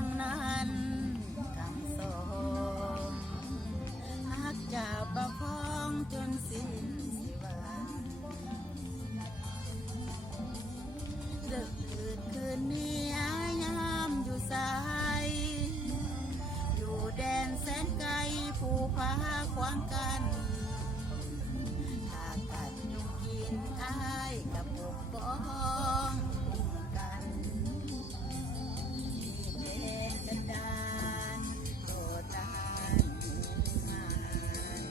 งนั้นคำสองหักจะประคองจนสิ้นสิวาเลิกคืนคืนนี้อายามอยู่สายอยู่แดนแสนไกลผู้พาขวางกันถ้ากัดยุงกินอายกับปกป้องกันมีแดนกันดานโตตานหมู่มัน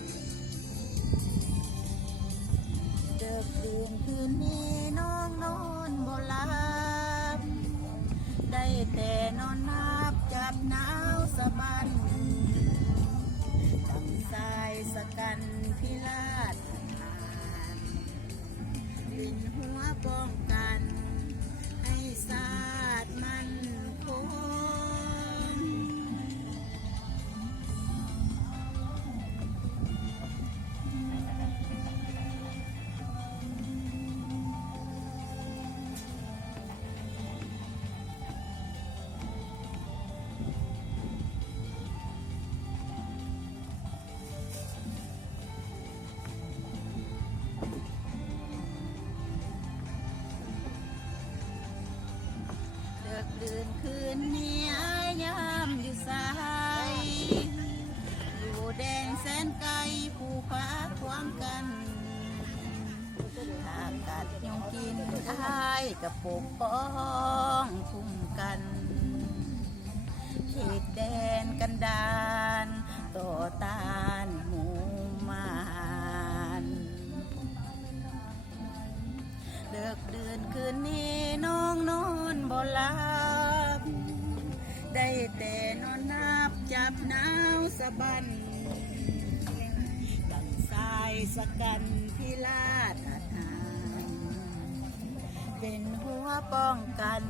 เดิกดื่นคืนนี้น้องนอนบ่หลับได้แต่นอนนับจับหนาวสะบันตั้งสายสกันพิราชบินหัวป้องกันให้ศาสตร์มันคงเลิกดื่นคืนนี้อายามอยู่สายอยู่แดนแสนไกลผู้พาขวางกันถ้ากัดยุงกินอายกับปกป้องคุ้มกันเขตแดนกันดานต่อต้านหมู่มารเลิกดื่นคืนนี้น้องนอนบ่หลับได้แต่นอนนับจับหนาวสะบันดังสายสกันพิราชอาถรรพ์เป็นหัวป้องกัน